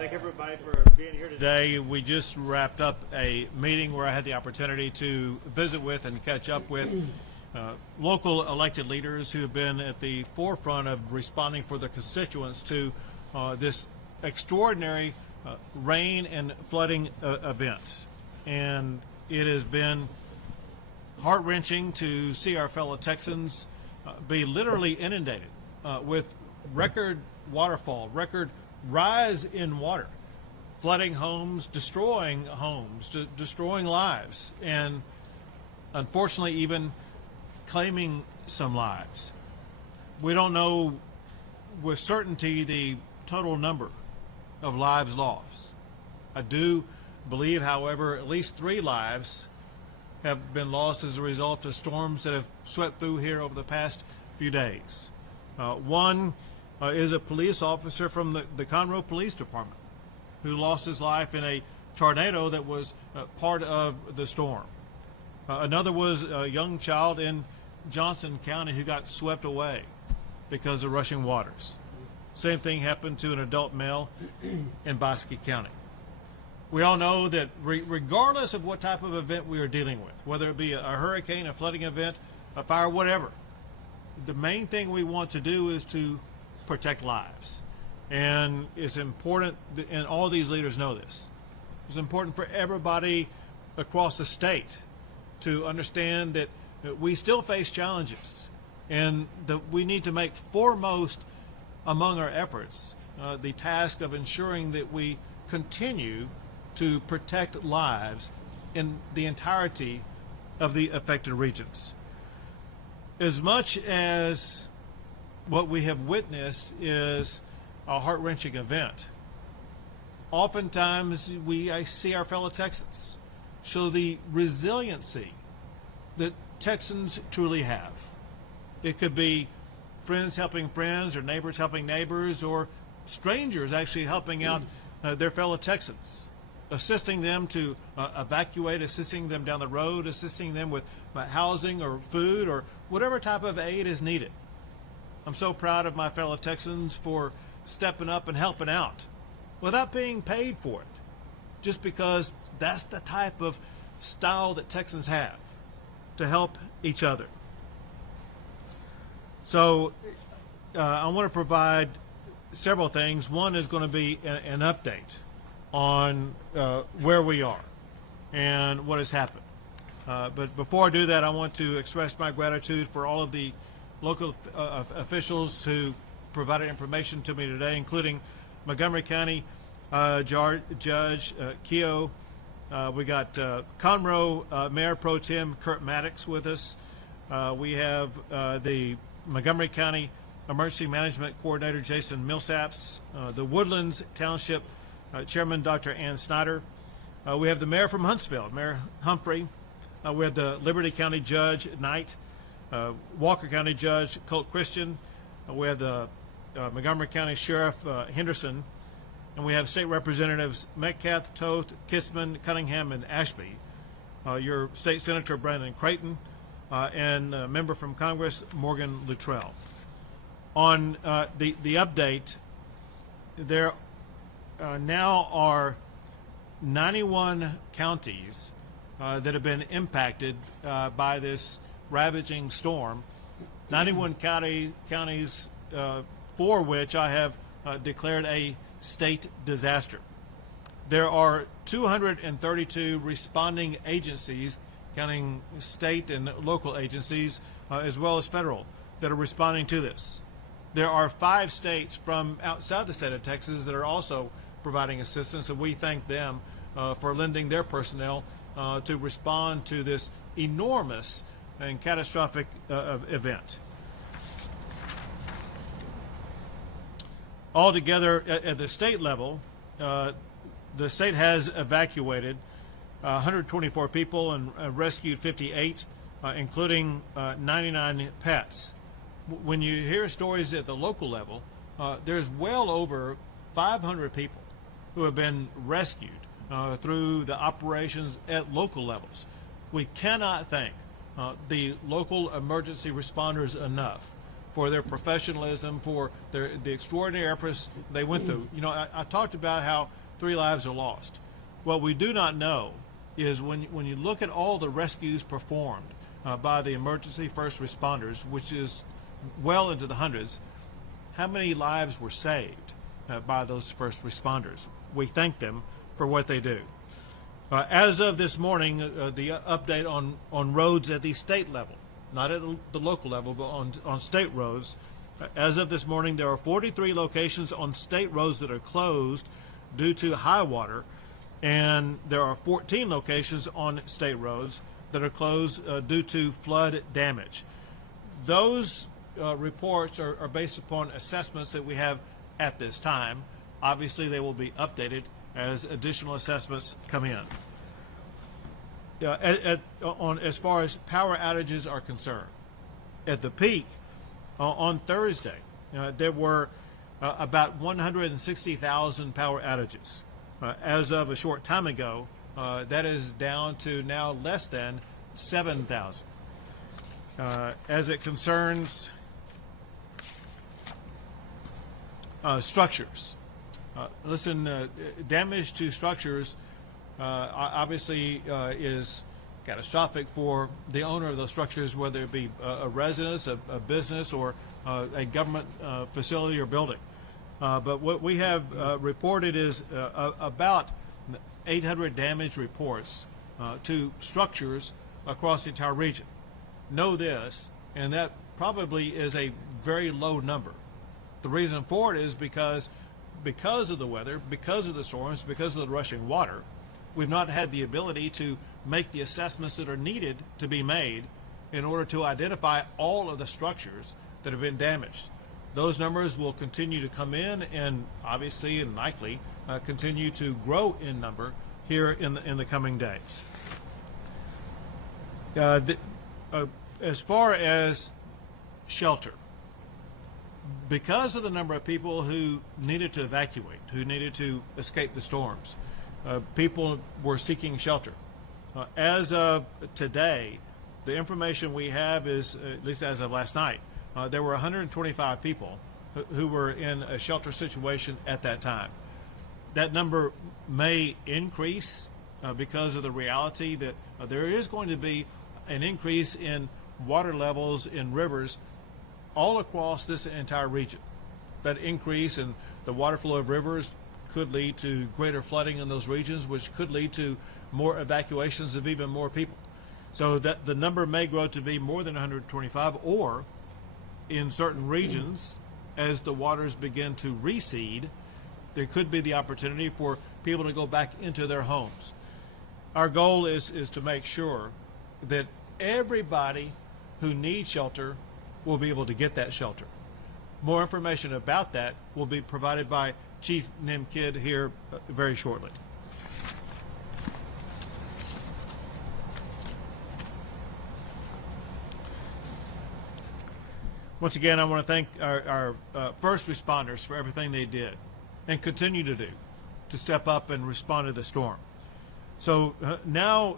Thank everybody for being here today. We just wrapped up a meeting where I had the opportunity to visit with and catch up with local elected leaders who have been at the forefront of responding for their constituents to this extraordinary rain and flooding event. And it has been heart-wrenching to see our fellow Texans be literally inundated with record waterfall, record rise in water, flooding homes, destroying lives, and unfortunately even claiming some lives. We don't know with certainty the total number of lives lost. I do believe, however, at least 3 lives have been lost as a result of storms that have swept through here over the past few days. One is a police officer from the Conroe Police Department who lost his life in a tornado that was part of the storm. Another was a young child in Johnson County who got swept away because of rushing waters. Same thing happened to an adult male in Bosque County. We all know that regardless of what type of event we are dealing with, whether it be a hurricane, a flooding event, a fire, whatever, the main thing we want to do is to protect lives. And it's important, and all these leaders know this, it's important for everybody across the state to understand that we still face challenges and that we need to make foremost among our efforts the task of ensuring that we continue to protect lives in the entirety of the affected regions. As much as what we have witnessed is a heart-wrenching event, oftentimes I see our fellow Texans show the resiliency that Texans truly have. It could be friends helping friends, or neighbors helping neighbors, or strangers actually helping out their fellow Texans, assisting them to evacuate, assisting them down the road, assisting them with housing or food or whatever type of aid is needed. I'm so proud of my fellow Texans for stepping up and helping out without being paid for it, just because that's the type of style that Texans have, to help each other. So I want to provide several things. One is going to be an update on where we are and what has happened. But before I do that, I want to express my gratitude for all of the local officials who provided information to me today, including Montgomery County Judge Keogh. We got Conroe Mayor Pro Tem Kurt Maddox with us. We have the Montgomery County Emergency Management Coordinator Jason Millsaps, the Woodlands Township Chairman Dr. Ann Snyder. We have the Mayor from Huntsville, Mayor Humphrey. We have the Liberty County Judge Knight, Walker County Judge Colt Christian. We have the Montgomery County Sheriff Henderson, and we have State Representatives Metcalf, Toth, Kissman, Cunningham, and Ashby. Your State Senator Brandon Creighton, and a member from Congress Morgan Luttrell. On the update, there now are 91 counties that have been impacted by this ravaging storm. 91 counties, for which I have declared a state disaster. There are 232 responding agencies, counting state and local agencies, as well as federal, that are responding to this. There are 5 states from outside the state of Texas that are also providing assistance, and we thank them for lending their personnel to respond to this enormous and catastrophic event. Altogether, at the state level, the state has evacuated 124 people and rescued 58, including 99 pets. When you hear stories at the local level, there's well over 500 people who have been rescued through the operations at local levels. We cannot thank the local emergency responders enough for their professionalism, for the extraordinary efforts they went through. You know, I talked about how 3 lives are lost. What we do not know is when you look at all the rescues performed by the emergency first responders, which is well into the hundreds, how many lives were saved by those first responders. We thank them for what they do. As of this morning, the update on roads at the state level, not at the local level, but on state roads. As of this morning, there are 43 locations on state roads that are closed due to high water, and there are 14 locations on state roads that are closed due to flood damage. Those reports are based upon assessments that we have at this time. Obviously, they will be updated as additional assessments come in. As far as power outages are concerned, at the peak on Thursday, there were about 160,000 power outages. As of a short time ago, that is down to now less than 7,000. As it concerns structures, damage to structures obviously is catastrophic for the owner of those structures, whether it be a residence, a business, or a government facility or building. But what we have reported is about 800 damage reports to structures across the entire region. Know this, and that probably is a very low number. The reason for it is because of the weather, because of the storms, because of the rushing water, we've not had the ability to make the assessments that are needed to be made in order to identify all of the structures that have been damaged. Those numbers will continue to come in and obviously and likely continue to grow in number here in the coming days. As far as shelter, because of the number of people who needed to evacuate, who needed to escape the storms, people were seeking shelter. As of today, the information we have is, at least as of last night, there were 125 people who were in a shelter situation at that time. That number may increase because of the reality that there is going to be an increase in water levels in rivers all across this entire region. That increase in the water flow of rivers could lead to greater flooding in those regions, which could lead to more evacuations of even more people. So that the number may grow to be more than 125, or in certain regions, as the waters begin to recede, there could be the opportunity for people to go back into their homes. Our goal is to make sure that everybody who needs shelter will be able to get that shelter. More information about that will be provided by Chief Nim Kidd here very shortly. Once again, I want to thank our first responders for everything they did and continue to do to step up and respond to the storm. So now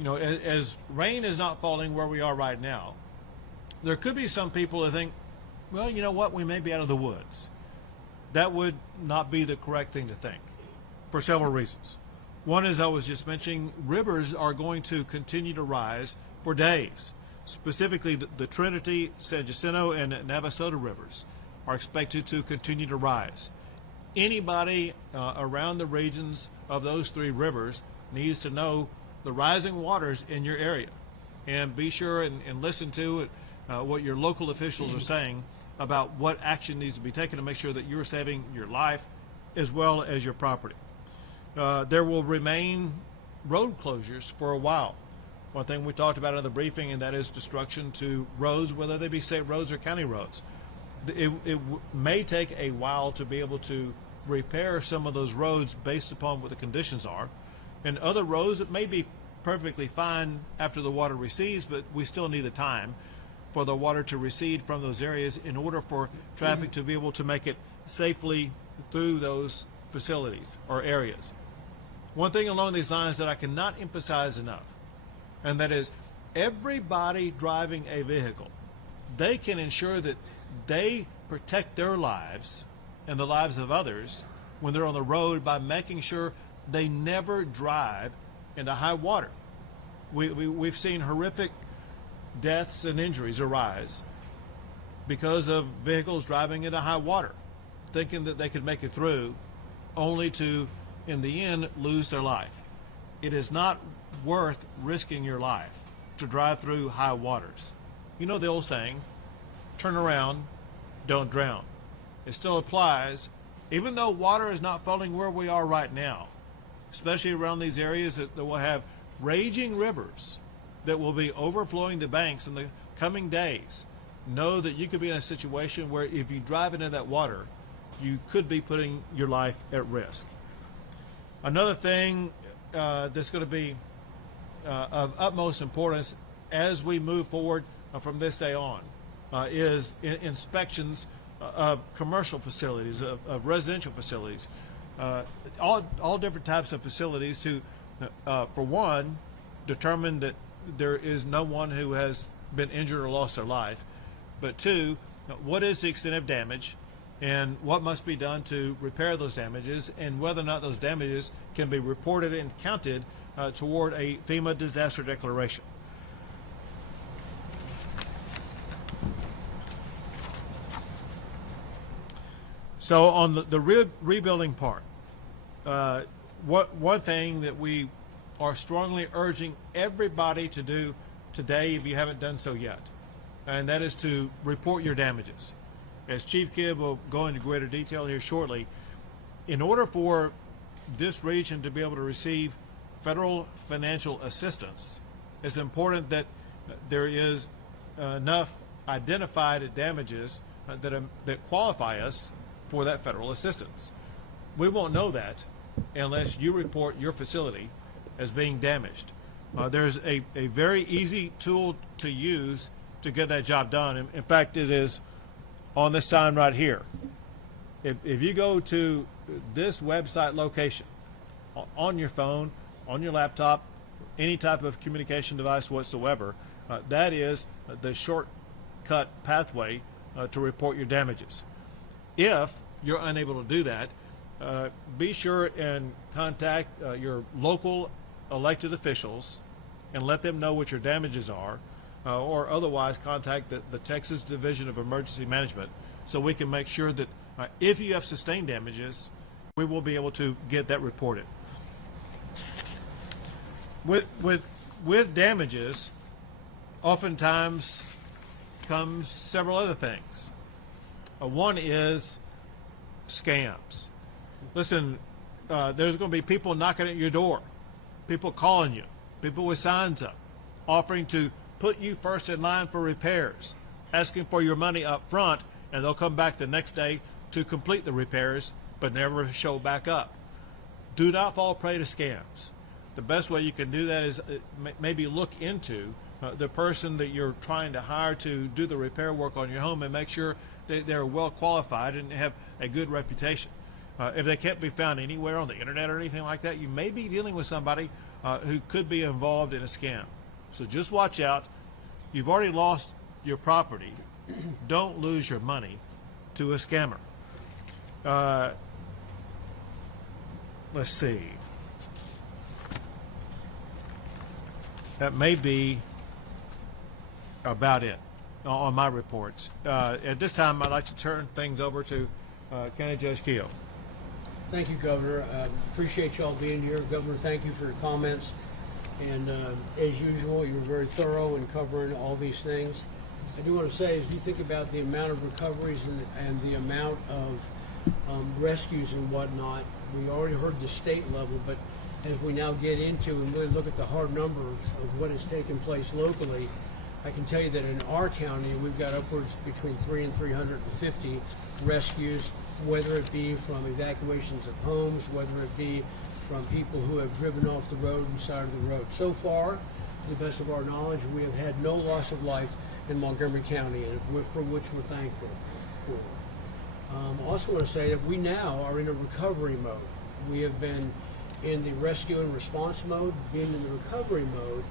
as rain is not falling where we are right now, there could be some people who think, well, you know what, we may be out of the woods. That would not be the correct thing to think for several reasons. One, as I was just mentioning, rivers are going to continue to rise for days. Specifically, the Trinity, San Jacinto, and Navasota rivers are expected to continue to rise. Anybody around the regions of those 3 rivers needs to know the rising waters in your area, and be sure and listen to what your local officials are saying about what action needs to be taken to make sure that you're saving your life as well as your property. There will remain road closures for a while. One thing we talked about in the briefing, and that is destruction to roads, whether they be state roads or county roads. It may take a while to be able to repair some of those roads based upon what the conditions are. And other roads, it may be perfectly fine after the water recedes, but we still need the time for the water to recede from those areas in order for traffic to be able to make it safely through those facilities or areas. One thing along these lines that I cannot emphasize enough, and that is everybody driving a vehicle, they can ensure that they protect their lives and the lives of others when they're on the road by making sure they never drive into high water. We've seen horrific deaths and injuries arise because of vehicles driving into high water, thinking that they could make it through, only to, in the end, lose their life. It is not worth risking your life to drive through high waters. You know the old saying, turn around, don't drown. It still applies, even though water is not falling where we are right now, especially around these areas that will have raging rivers that will be overflowing the banks in the coming days. Know that you could be in a situation where if you drive into that water, you could be putting your life at risk. Another thing that's going to be of utmost importance as we move forward from this day on is inspections of commercial facilities, of residential facilities, all different types of facilities to, for one, determine that there is no one who has been injured or lost their life, but two, what is the extent of damage and what must be done to repair those damages, and whether or not those damages can be reported and counted toward a FEMA disaster declaration. So on the rebuilding part, one thing that we are strongly urging everybody to do today, if you haven't done so yet, and that is to report your damages. As Chief Kidd will go into greater detail here shortly, in order for this region to be able to receive federal financial assistance, it's important that there is enough identified damages that qualify us for that federal assistance. We won't know that unless you report your facility as being damaged. There's a very easy tool to use to get that job done. In fact, it is on this sign right here. If you go to this website location on your phone, on your laptop, any type of communication device whatsoever, that is the shortcut pathway to report your damages. If you're unable to do that, be sure and contact your local elected officials and let them know what your damages are, or otherwise contact the Texas Division of Emergency Management so we can make sure that if you have sustained damages, we will be able to get that reported. With damages, oftentimes comes several other things. One is scams. Listen, there's going to be people knocking at your door, people calling you, people with signs up, offering to put you first in line for repairs, asking for your money up front, and they'll come back the next day to complete the repairs, but never show back up. Do not fall prey to scams. The best way you can do that is maybe look into the person that you're trying to hire to do the repair work on your home and make sure that they're well qualified and have a good reputation. If they can't be found anywhere on the internet or anything like that, you may be dealing with somebody who could be involved in a scam. So just watch out. You've already lost your property. Don't lose your money to a scammer. Let's see. That may be about it on my reports. At this time, I'd like to turn things over to County Judge Keough. Thank you, Governor. Appreciate y'all being here. Governor, thank you for your comments. And as usual, you were very thorough in covering all these things. I do want to say, as you think about the amount of recoveries and the amount of rescues and whatnot, we already heard the state level, but as we now get into and really look at the hard numbers of what has taken place locally, I can tell you that in our county, we've got upwards between 300 and 350 rescues, whether it be from evacuations of homes, whether it be from people who have driven off the road and side of the road. So far, to the best of our knowledge, we have had no loss of life in Montgomery County, and for which we're thankful for. I also want to say that we now are in a recovery mode. We have been in the rescue and response mode. Being in the recovery mode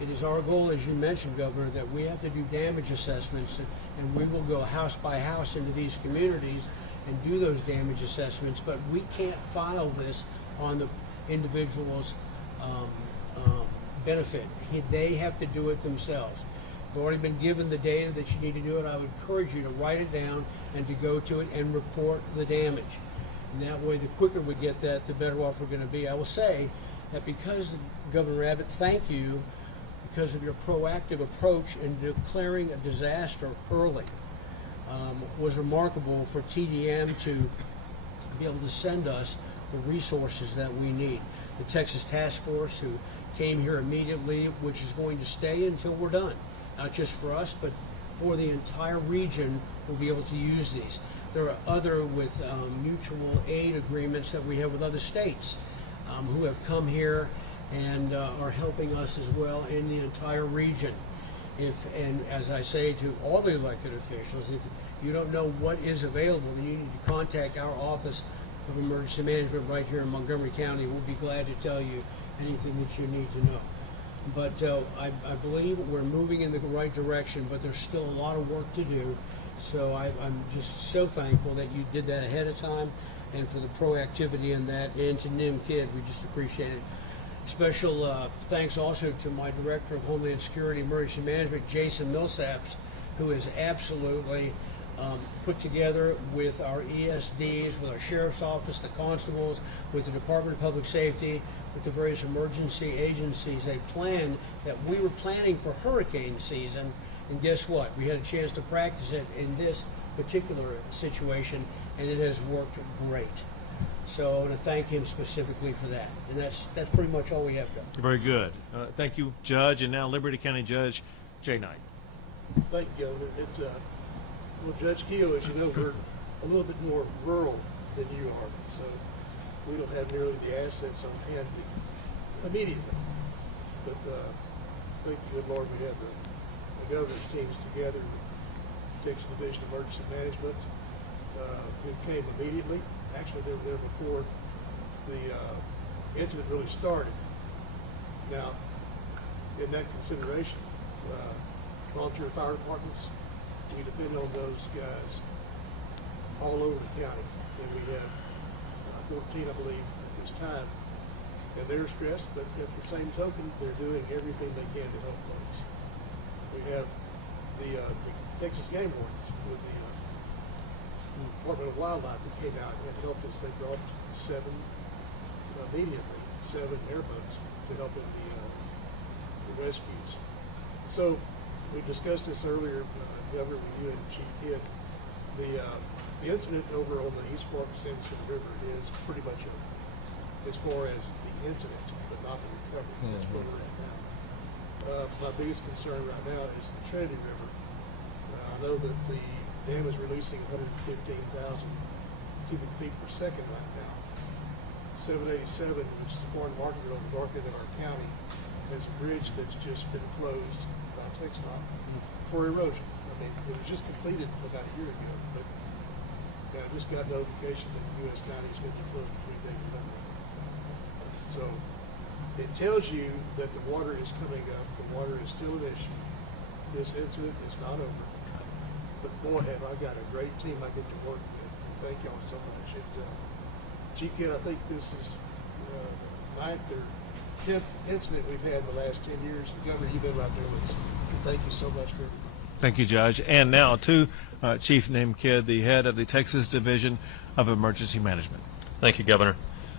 It is our goal, as you mentioned, Governor, that we have to do damage assessments, and we will go house by house into these communities and do those damage assessments, but we can't file this on the individual's benefit. They have to do it themselves. You've already been given the data that you need to do it. I would encourage you to write it down and to go to it and report the damage. And that way, the quicker we get that, the better off we're going to be. I will say that because, Governor Abbott, thank you, because of your proactive approach in declaring a disaster early, was remarkable for TDM to be able to send us the resources that we need. The Texas Task Force, who came here immediately, which is going to stay until we're done. Not just for us, but for the entire region, will be able to use these. There are other with mutual aid agreements that we have with other states who have come here and are helping us as well in the entire region. And as I say to all the elected officials, if you don't know what is available, then you need to contact our Office of Emergency Management right here in Montgomery County. We'll be glad to tell you anything that you need to know. But I believe we're moving in the right direction, but there's still a lot of work to do. So I'm just so thankful that you did that ahead of time, and for the proactivity in that. And to Nim Kidd, we just appreciate it. Special thanks also to my Director of Homeland Security Emergency Management, Jason Millsaps, who is absolutely put together with our ESDs, with our Sheriff's Office, the constables, with the Department of Public Safety, with the various emergency agencies, a plan that we were planning for hurricane season, and guess what? We had a chance to practice it in this particular situation, and it has worked great. So I want to thank him specifically for that, and that's pretty much all we have done. Very good. Thank you, Judge, and now Liberty County Judge Jay Knight. Thank you, Governor. Well, Judge Keogh, as you know, we're a little bit more rural than you are, so we don't have nearly the assets on hand immediately. But thank you, good Lord, we have the governor's teams together, the Texas Division of Emergency Management, who came immediately. Actually, they were there before the incident really started. Now, in that consideration, volunteer fire departments, we depend on those guys all over the county, and we have 14, I believe, at this time, and they're stressed, but at the same token, they're doing everything they can to help folks. We have the Texas Game Wardens with the Department of Wildlife that came out and helped us. They brought immediately seven airboats to help in the rescues. So we discussed this earlier, Governor, with you and Chief Kidd. The incident over on the East Fork of Sanderson River is pretty much over as far as the incident, but not the recovery. That's where we're at now. My biggest concern right now is the Trinity River. I know that the dam is releasing 115,000 cubic feet per second right now. 787, which is the foreign market on the north end of our county, has a bridge that's just been closed by TxDOT for erosion. I mean, it was just completed about a year ago, but I just got notification that U.S. County is going to close between day and Monday. So it tells you that the water is coming up. The water is still an issue. This incident is not over. But boy, have I got a great team I get to work with. And thank y'all so much. Chief Kidd, I think this is the 9th or 10th incident we've had in the last 10 years. Governor, you've been right there with us. Thank you so much for everything. Thank you, Judge. And now to Chief Nim Kidd, the head of the Texas Division of Emergency Management. Thank you, Governor.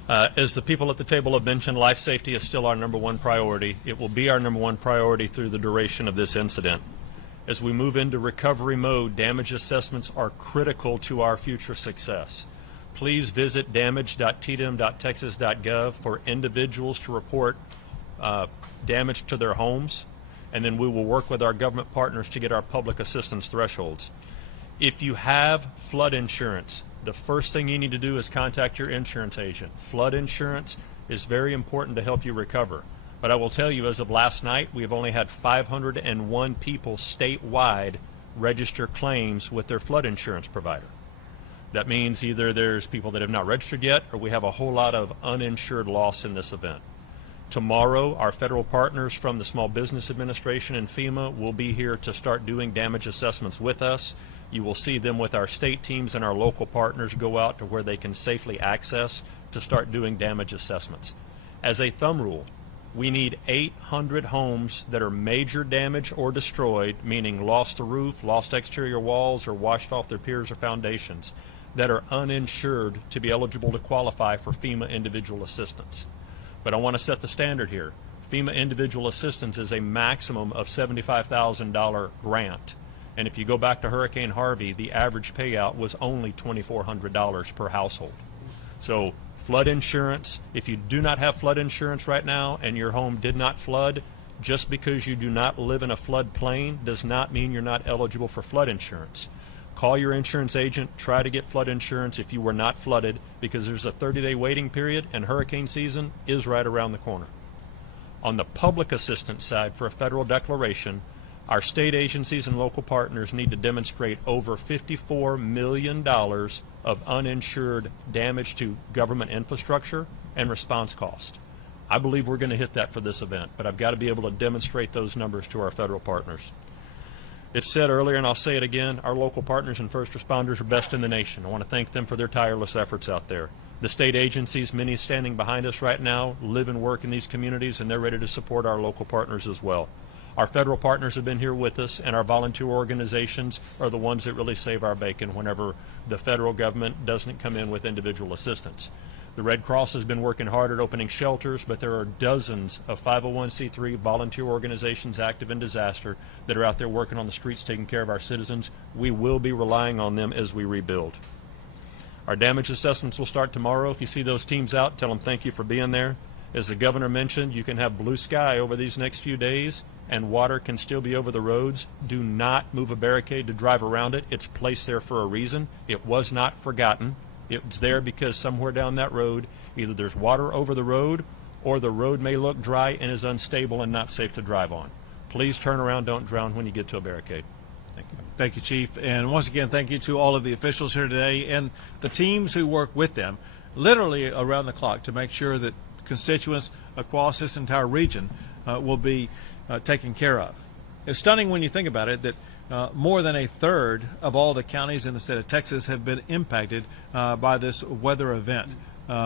As the people at the table have mentioned, life safety is still our #1 priority. It will be our #1 priority through the duration of this incident. As we move into recovery mode, damage assessments are critical to our future success. Please visit damage.tdm.texas.gov for individuals to report damage to their homes, and then we will work with our government partners to get our public assistance thresholds. If you have flood insurance, the first thing you need to do is contact your insurance agent. Flood insurance is very important to help you recover. But I will tell you, as of last night, we have only had 501 people statewide register claims with their flood insurance provider. That means either there's people that have not registered yet, or we have a whole lot of uninsured loss in this event. Tomorrow, our federal partners from the Small Business Administration and FEMA will be here to start doing damage assessments with us. You will see them with our state teams and our local partners go out to where they can safely access to start doing damage assessments. As a thumb rule, we need 800 homes that are major damage or destroyed, meaning lost the roof, lost exterior walls, or washed off their piers or foundations, that are uninsured to be eligible to qualify for FEMA individual assistance. But I want to set the standard here. FEMA individual assistance is a maximum of $75,000 grant. And if you go back to Hurricane Harvey, the average payout was only $2,400 per household. So flood insurance, if you do not have flood insurance right now and your home did not flood, just because you do not live in a flood plain does not mean you're not eligible for flood insurance. Call your insurance agent, try to get flood insurance if you were not flooded, because there's a 30-day waiting period and hurricane season is right around the corner. On the public assistance side for a federal declaration, our state agencies and local partners need to demonstrate over $54 million of uninsured damage to government infrastructure and response cost. I believe we're going to hit that for this event, but I've got to be able to demonstrate those numbers to our federal partners. It's said earlier, and I'll say it again, our local partners and first responders are best in the nation. I want to thank them for their tireless efforts out there. The state agencies, many standing behind us right now, live and work in these communities, and they're ready to support our local partners as well. Our federal partners have been here with us, and our volunteer organizations are the ones that really save our bacon whenever the federal government doesn't come in with individual assistance. The Red Cross has been working hard at opening shelters, but there are dozens of 501c3 volunteer organizations active in disaster that are out there working on the streets taking care of our citizens. We will be relying on them as we rebuild. Our damage assessments will start tomorrow. If you see those teams out, tell them thank you for being there. As the governor mentioned, you can have blue sky over these next few days and water can still be over the roads. Do not move a barricade to drive around it. It's placed there for a reason. It was not forgotten. It's there because somewhere down that road, either there's water over the road or the road may look dry and is unstable and not safe to drive on. Please turn around, don't drown when you get to a barricade. Thank you. Thank you, Chief. And once again, thank you to all of the officials here today and the teams who work with them literally around the clock to make sure that constituents across this entire region will be taken care of. It's stunning when you think about it that more than a third of all the counties in the state of Texas have been impacted by this weather event.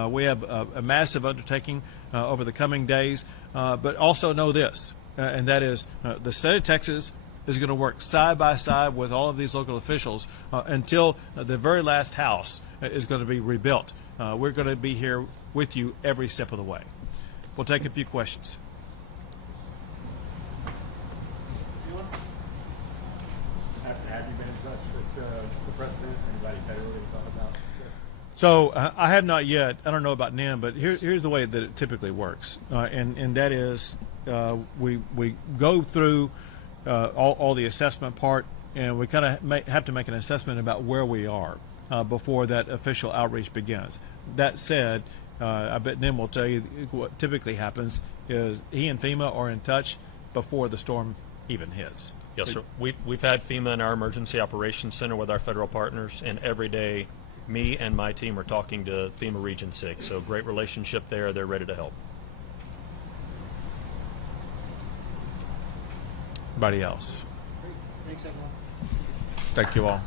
We have a massive undertaking over the coming days, but also know this, and that is the state of Texas is going to work side by side with all of these local officials until the very last house is going to be rebuilt. We're going to be here with you every step of the way. We'll take a few questions. Have you been in touch with the president? Anybody federally thought about this? So I have not yet. I don't know about NIM, but here's the way that it typically works, and that is we go through all the assessment part, and we kind of have to make an assessment about where we are before that official outreach begins. That said, I bet NIM will tell you what typically happens is he and FEMA are in touch before the storm even hits. Yes, sir. We've had FEMA in our Emergency Operations Center with our federal partners, and every day me and my team are talking to FEMA Region 6. So great relationship there. They're ready to help. Anybody else? Thanks, everyone. Thank you all.